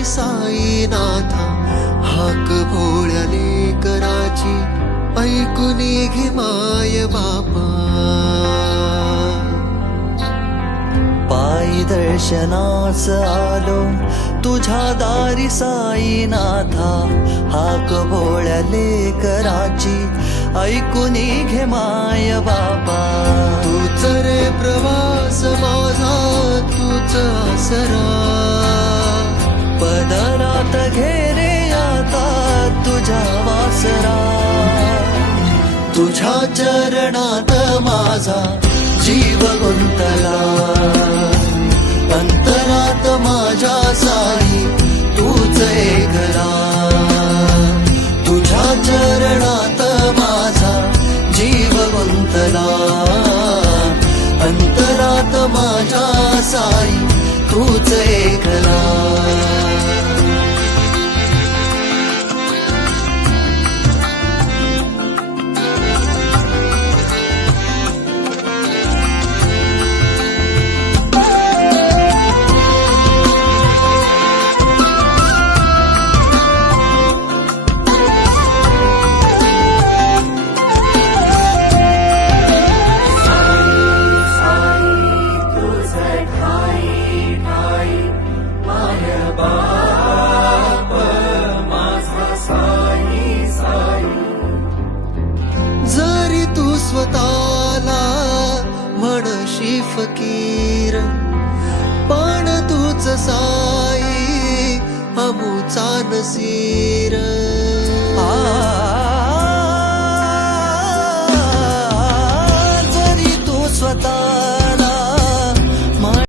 दारी साईनाथा, हाक भोळ्या लेकराची ऐकून घे माय बापा. पायी दर्शनास आलो तुझ्या दारी साईनाथा, हाक भोळ्या लेकराची ऐकून घे माय बाबा. तूच रे प्रवास माझा, तूच आसरा, पदरात घे रे आता तुझ्या वासरा. तुझ्या चरणात माझा जीव गुंतला, अंतरात माझ्या साई तूच ऐकला. तुझ्या चरणात माझा जीव गुंतला, अंतरात माझ्या साई तूच ऐकला. जरी तू स्वतःला म्हणशी फकीर, पण तूच साई आमुचा नसीर.